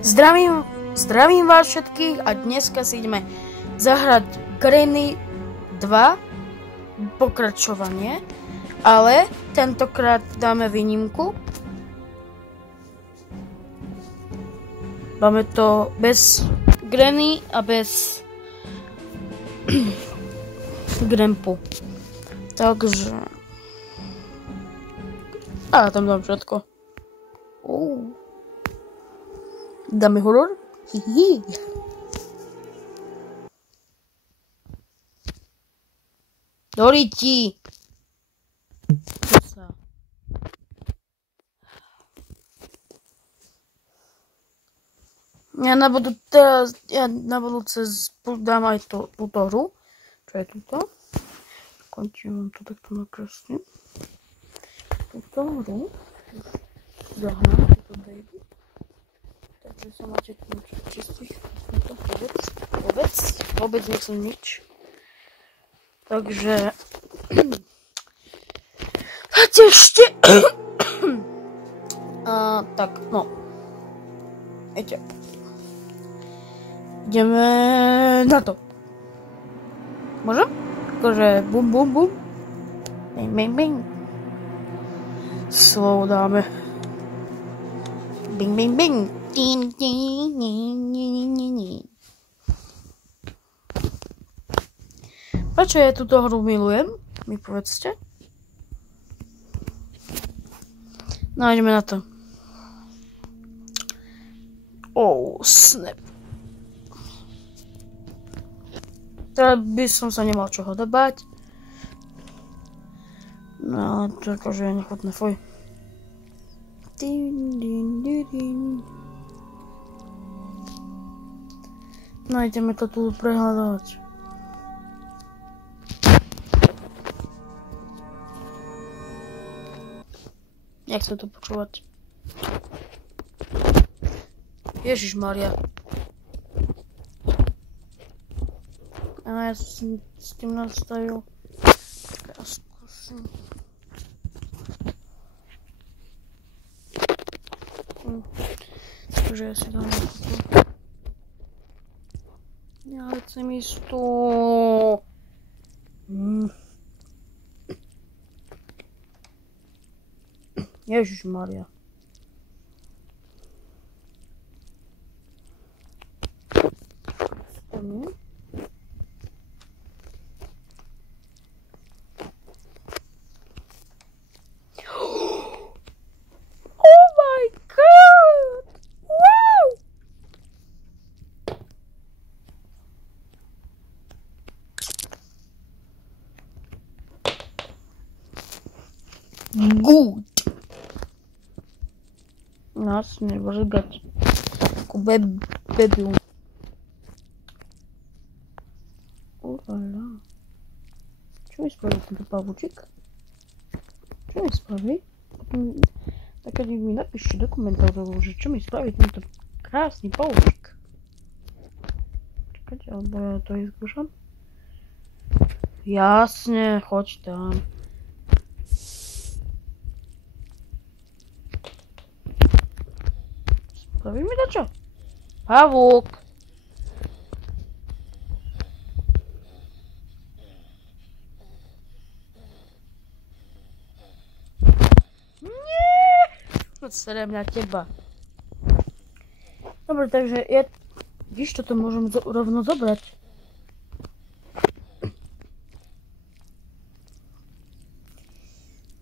Zdravím vás všetkých a dneska si ideme zahrať Granny 2 pokračovanie, ale tentokrát dáme výnimku. Dáme to bez Granny a bez Grandpu. Takže tam dám všetko. Dáme horor? Hihi. Doriti. Ja na budúce dám aj túto hru. Čo je túto? Končím to takto nakreslím. Túto hru. Zahnám túto baby. Takže sa máte tu čistiť. Vôbec nechcem nič. Takže ešte tak, no. Ideme na to. Môžem? Akože bum bum bum. Bing bing bing. Slovo dáme. Bing bing bing. Prečo ja túto hru milujem? Mi povedzte. No, ideme na to. Snap. Teda by som sa nemal čoho dobať. No, ale to akože je nechutné, fuj. No, ideme to tu prehľadovať. Jak sa to počúvať? Ježišmaria. Ja som s tým nastavil. Ja skúsim. Takže ja si dám toto. Ja chcem ísť tu. Ježišmaria. Good. Nás nevržgať. Ako bebiu. Ulala. Čo mi spraví tento pavúčik? Čo mi spraví? Tak keď mi napíšte do komentárov, že čo mi spraví tento krásny pavúčik. Čakajte, alebo ja to vyskúšam. Jasne, choď tam. Spraví mi to čo? Pavúk! Nie! Serem na teba. Dobre, takže ja... Vidíš, toto môžem rovno zobrať.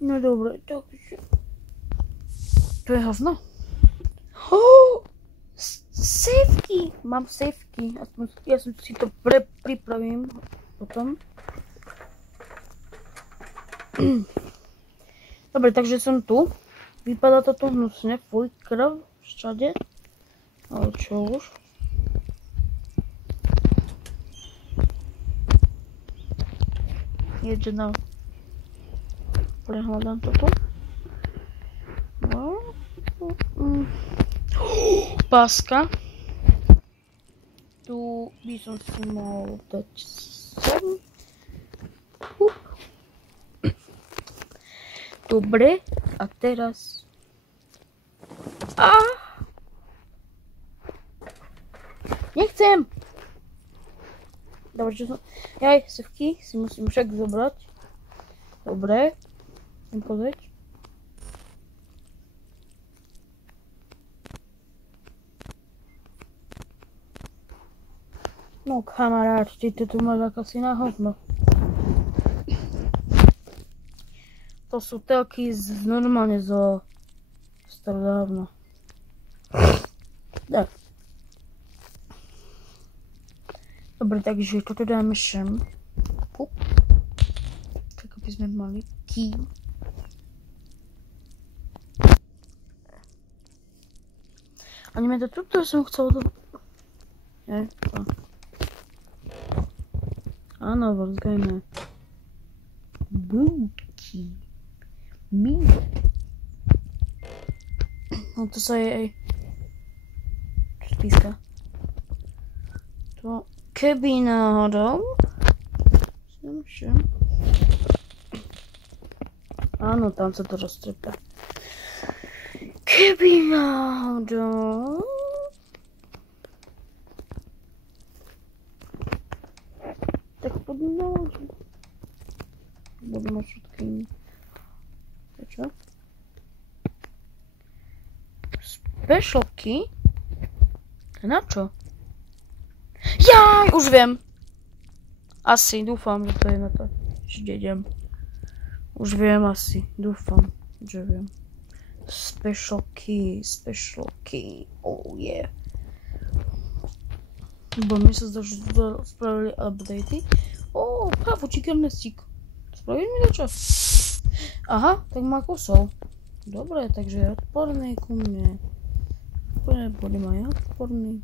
No dobre, takže... To je hovno. Safety! Mám safety. Ja si to pripravím potom. Dobre, takže som tu. Vypadá to tu hnusne. Fuj, krv všade. Ale čo už? Jeďte na... Prehľadám to tu. Páska. Tu by som si mal dať sem. Dobre, a teraz... Nechcem! Dobre, čo som... Jaj, sivky si musím však zobrať. Dobre. Chcem pozrieť. No kamarát, ty to tu máš ako si na hovno. To sú telky normálne zo starodávna. Tak. Dobre, takže toto dáme sem. Pup. Tak aby sme mali key. A neviem, toto som chcel do... Je, to. Áno, vrzgajme. Búky. My. No to sa je aj... Čo píska? To... Keby náhodou... Sem. Áno, tam sa to roztrepa. Keby náhodou... Tak podľa budú mať všetkým. Čo? Special key? Na čo? Jaj, už viem. Asi, dúfam, že to je na to. Ešte idem. Už viem asi, dúfam, že viem. Special key. Oh yeah. Bo mi sa zdá, že spravili updaty. Ó, pavučík Ernestík. Spravili mi to čas. Aha, tak má kusol. Dobre, takže je odporný ku mne. Dobre, budem aj odporný.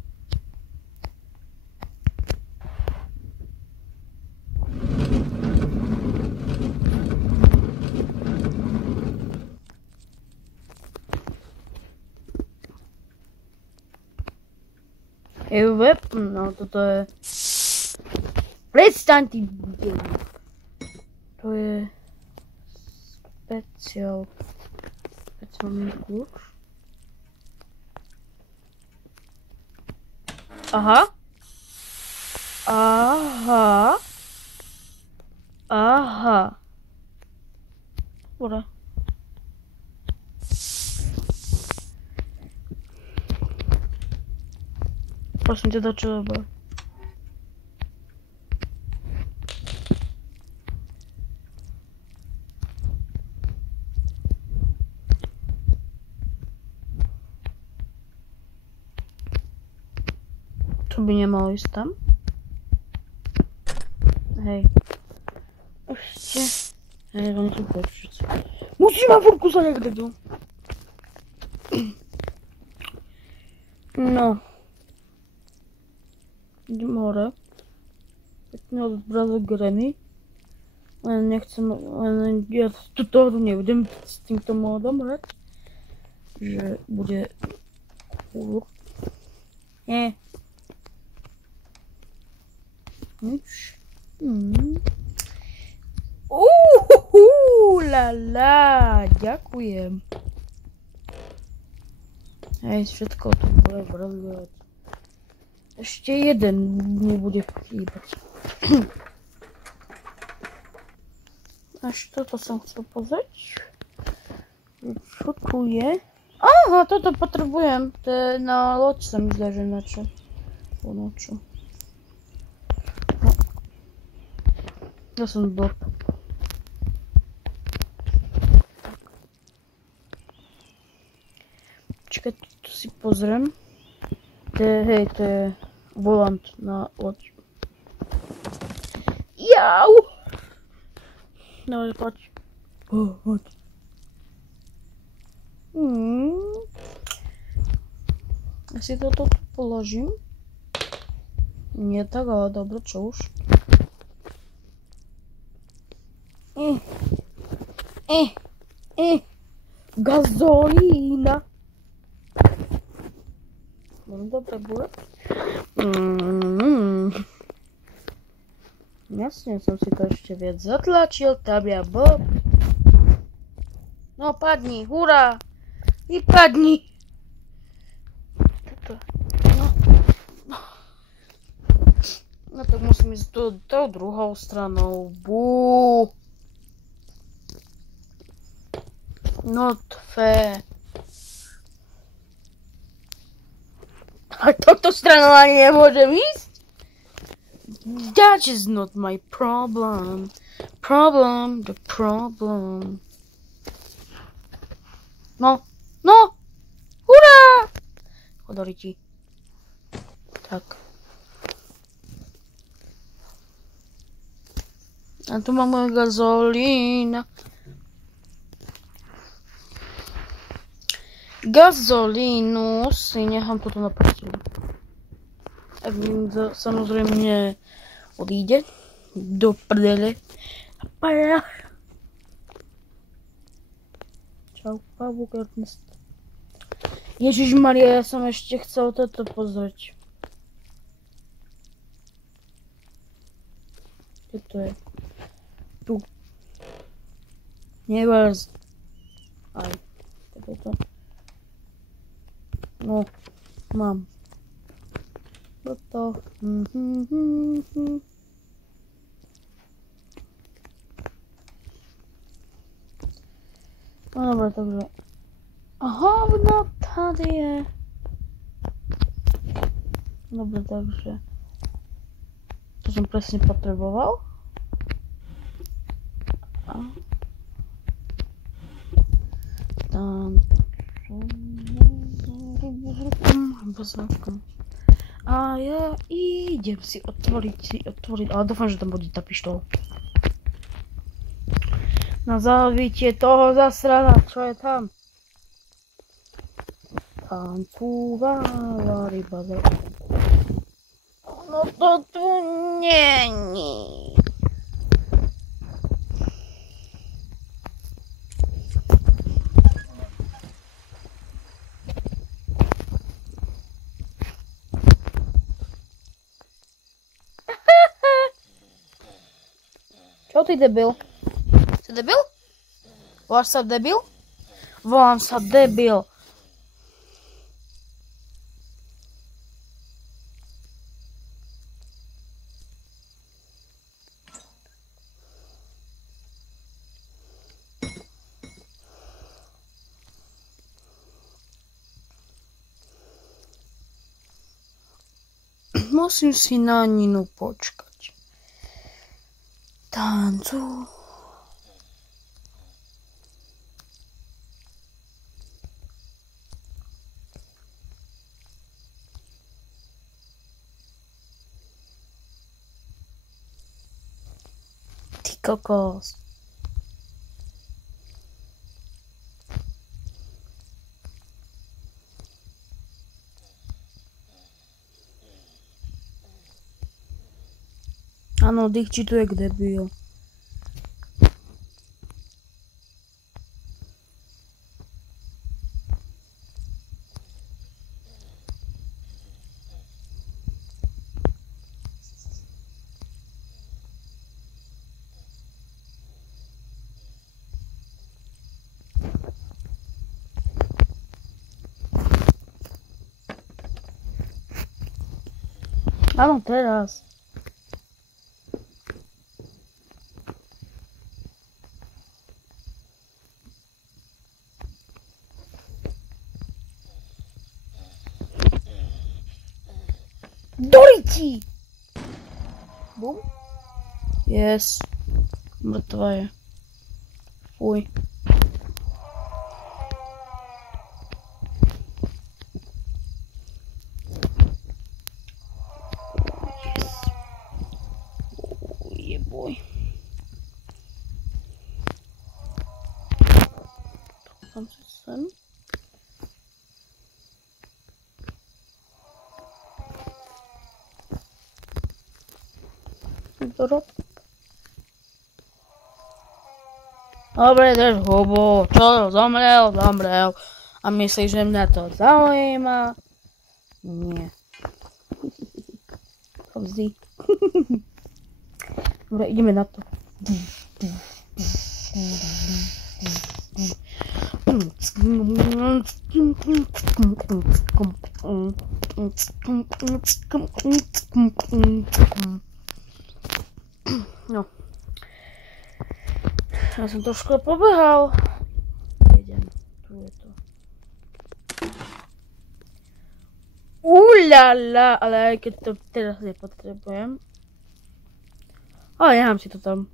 Web, no toto je... Prestaň ty... To je... Speciálny kľúč. Aha. Dobre. Prosím ťa, čo dobre. To by nemalo ísť tam. Hej. Ešte. Hej, oni sú počuť. Musím ma furt kúsať jak dedu. No. Idem hore. Pekný odbrazok Granny. Len nechcem, len ja túto hru nebudem s týmto módom hrať. Že bude cool. Nie. Nič. Lala, ďakujem. Hej, všetko to bude rozvíjať. Ešte jeden mi bude chýbať. Až toto som chcel pozrieť. Čo tu je? Aha, toto potrebujem. To je na loď sa mi zdá, že na čo. Na čo. No. Ja som blb. Čakaj, tu si pozriem. Hej, to je volant na loď. Jau! No, poď. Poď. Ja si toto položím. Nie tak, ale dobre, čo už. Gazolína. No dobre, bude. Jasne som si to ešte viac zatlačil, tam ja bol. No padni, hurá! Vypadni! Toto, no. No tak musím ísť tou druhou stranou. Bú. Not fair. A toto stranu ani nemôžem ísť? That is not my problem. The problem. No. Hurá! Chodoriti. Tak. A tu máme gazolín. Gazolínu si nechám toto na prstu. Tak samozrejme odíde do prdele. Čau, pavúk. Ježišmaria, ja som ešte chcel toto pozrieť. Kde to je? Tu. Nevrz. Aj. Tak je to. No, mám. Toto. No dobre, takže. Aha, no tady je. Dobre, takže. To som presne potreboval. A. Tam. A ja idem si otvoriť, ale dúfam, že tam bude tá pištol. Na zabitie toho zasrana, čo je tam? Tancúvala ryba. No to tu není. Čo ty debil? Si debil? Voláš sa debil? Volám sa debil. Musím si na Ninu počkať. Tancu. Ty kokos. Áno, Dikči tu je debil. Áno, teraz. Dorici! Bum? Yes. Mŕtva je. Fuj. Boj. Tam si sem. Dobre, drž hubu. Čo? Zomrel? A myslíš, že mňa to zaujíma? Nie. Vždy. Dobre, ideme na to. No. Ja som trošku pobehal. Idem. Tu je to. Uľala, ale aj keď to teraz nepotrebujem. Ale nechám si to tam.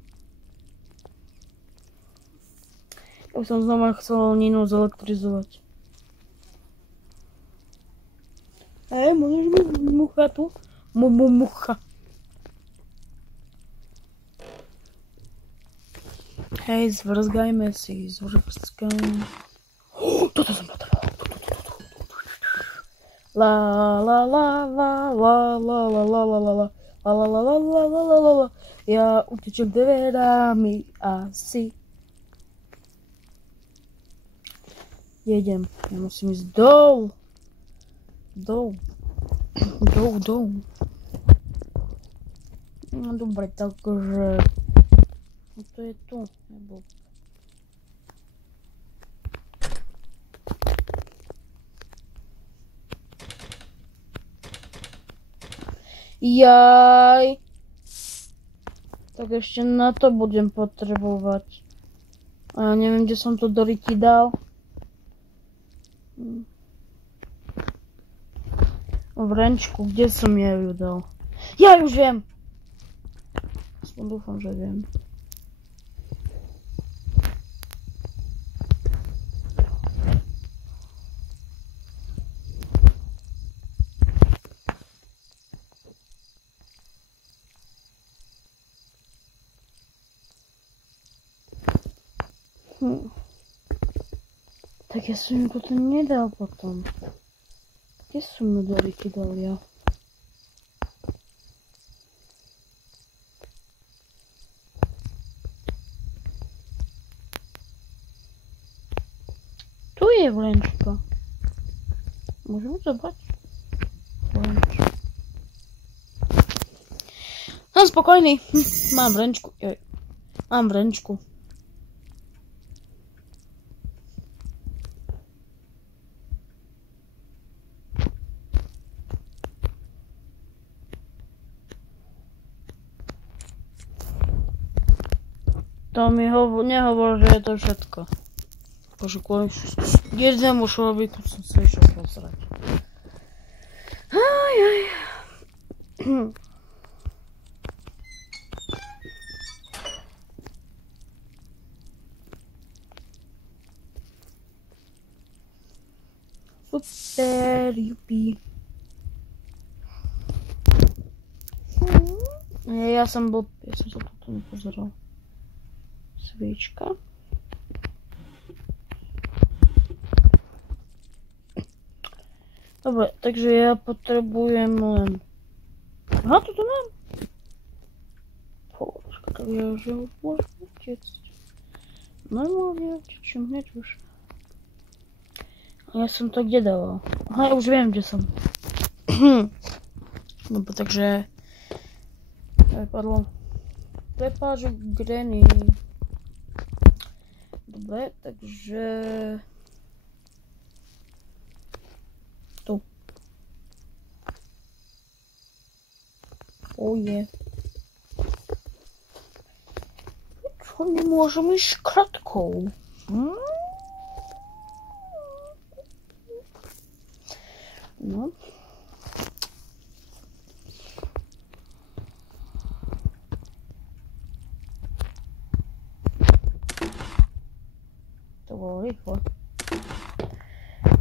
Ja som znova chcel Ninu zelektrizovať. Môžeš mi mucha tu? Mucha. Hej, zvrzgajme si, zvrzgajme. Toto som potreboval. La la la la la la la la la la la la la la la la la la la la. Ja utečem dverami asi. Jedem, ja musím ísť dol. Dol. No dobre, takže... No to je tu, nebo... Jaj. Tak ešte na to budem potrebovať. A ja neviem, kde som to do Riti dal. V renčku, kde som ja ju dal? Ja už viem! Aspoň dúfam, že viem. Tak ja som ju potom nedal potom. Kde som ju do Riti dal ja? Tu je vrenčka. Môžeme zobrať? Vrenčka. Som spokojný. Mám vrenčku. Mám vrenčku. To mi nehovor, že je to všetko. Bože, kvôli jednému človeku som sa išiel pozrieť. Super, jupi. Ja som sa toto nepozeral. Sviečka. Dobre, takže ja potrebujem len... Aha, toto mám. Počka, tak ja už ho môžem utiecť. Normálne utečím hneď už. A ja som to kde dával? Aha, ja už viem, kde som. Dobre, takže... Vypadlo. Prepáč, Granny. Dobre, takže... Tu. Oje. Čo nemôžem ísť kratkou? No. To bolo rýchlo.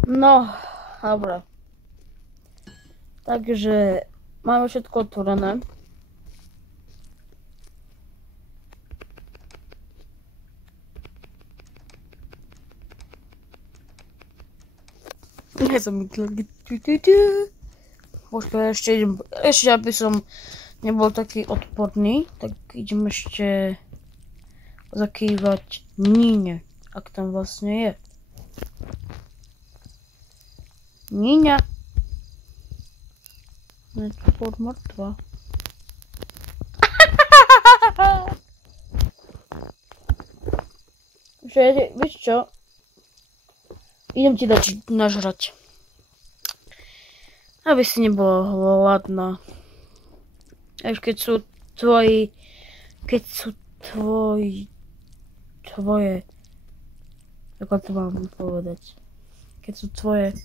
No, dobre. Takže máme všetko otvorené. Ja som myslel, počkaj, ešte aby som nebol taký odporný, tak idem ešte zakývať Níne, ak tam vlastne je. Níňa. Je to pod mŕtva. Že, víš čo? Idem ti dať nažrať. Aby si nebola hladná. Až keď sú tvoje, ako to mám povedať, keď sú tvoje,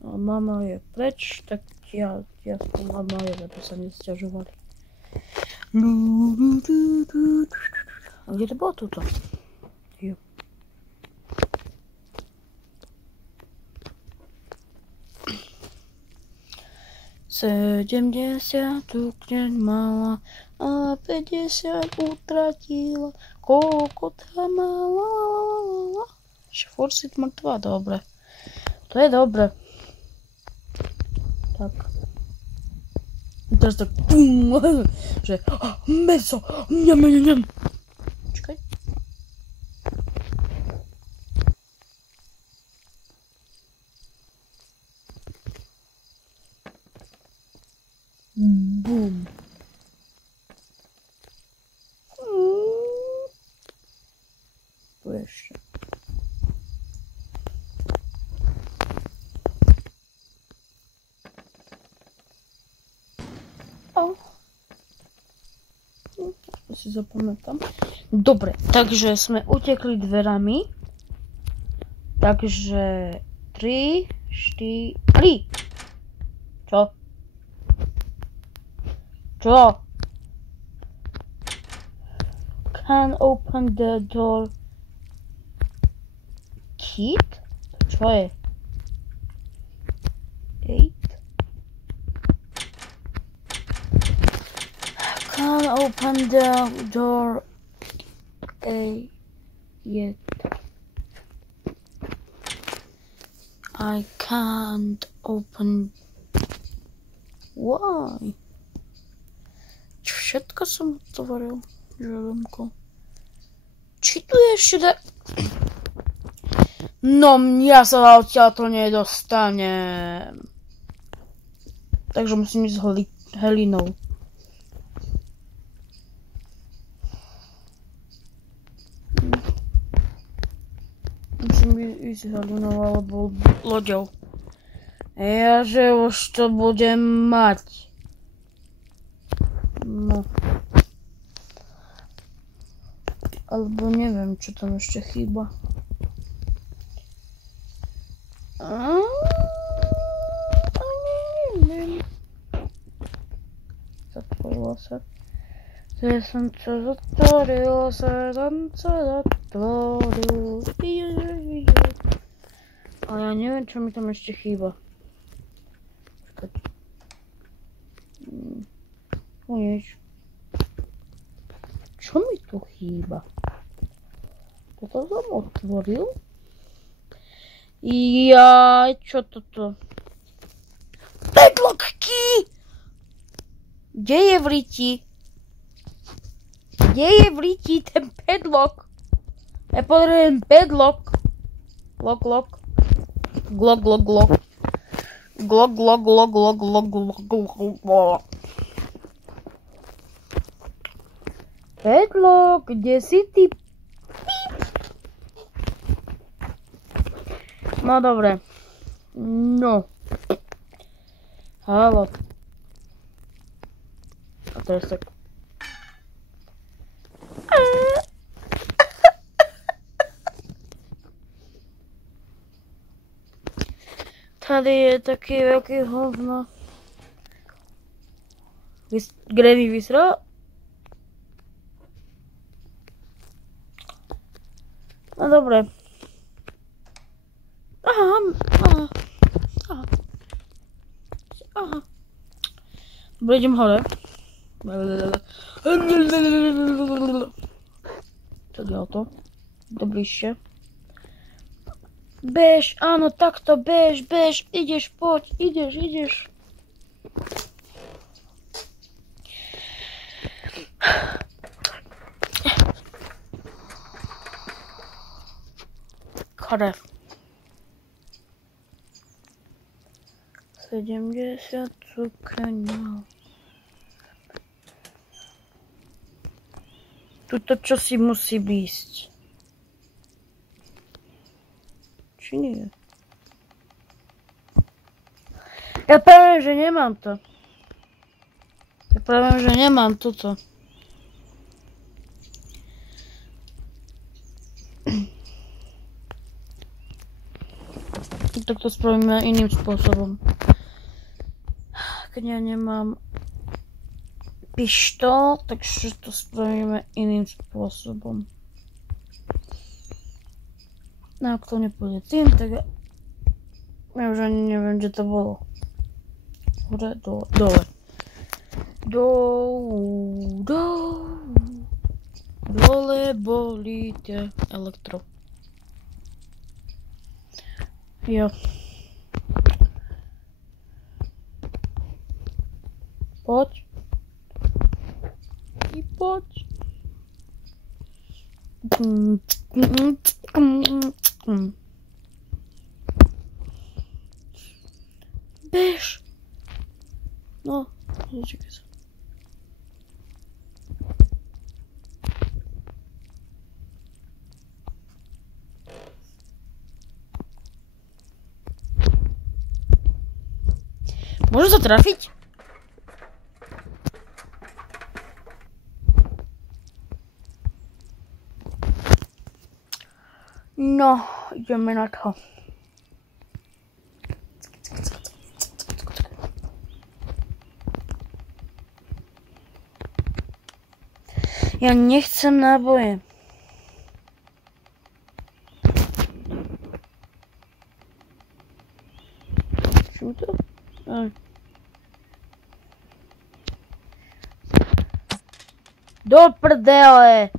mama je preč, tak ja som mama je, aby sa nesťažovali. A kde to bolo tuto? Jo. Sedemdesiat ukňať mala a 50 utratila. Koľko tam mala? Furt si mŕtva, dobre. To je dobre. Tak. Teraz tak pum, že mäso, ňam. Čakaj. Bum. Tu ešte. To si zapamätám. Dobre, takže sme utekli dverami. Takže 3, 4. Čo? Can open the door. Kid? Čo je? 8. Can open the door. Yet. I can't open. Why? Všetko som otvoril, želomko. Či tu je ešte No, ja sa odtiaľ to nedostanem. Takže musím ísť s Helinou. Musím ísť s Helinou alebo loďou. Ja že už to budem mať. No. Alebo neviem, čo tam ešte chýba. Neviem. Zatvorilo sa. Zatvoril sa. Ale ja neviem, čo mi tam ešte chýba. Počkať. Nič. Čo mi tu chýba? Toto som otvoril. Jaj, čo toto? Padlock key! Kde je v riti? Kde je v riti ten padlock? Ja potrebujem padlock. Lock. Glock. Glock. Padlock, kde si ty? No dobre. No. Halo. A teraz tak. Tady je taký veľký hovno. Granny vysrala? No dobre. Aha. Dobre, idem hore. Tak je to. Do bližšie. Bež, áno, takto, bež, ideš, poď, ideš. Krev. 70 cukrňov. Tuto čosi musí ísť. Či nie? Ja pravím, že nemám to. Ja pravím, že nemám toto. Tak to spravíme iným spôsobom. Keď ja nemám pištol, takže to spravíme iným spôsobom. No ak to nepôjde tým, tak ja už ani neviem, kde to bolo. Hore, dole. Dole boli tie elektro. Jo. Poď. I poď. Bež. No, začekaj sa. Môžu sa trafiť? No, ideme na to. Ja nechcem náboje. Čo to? Do prdele!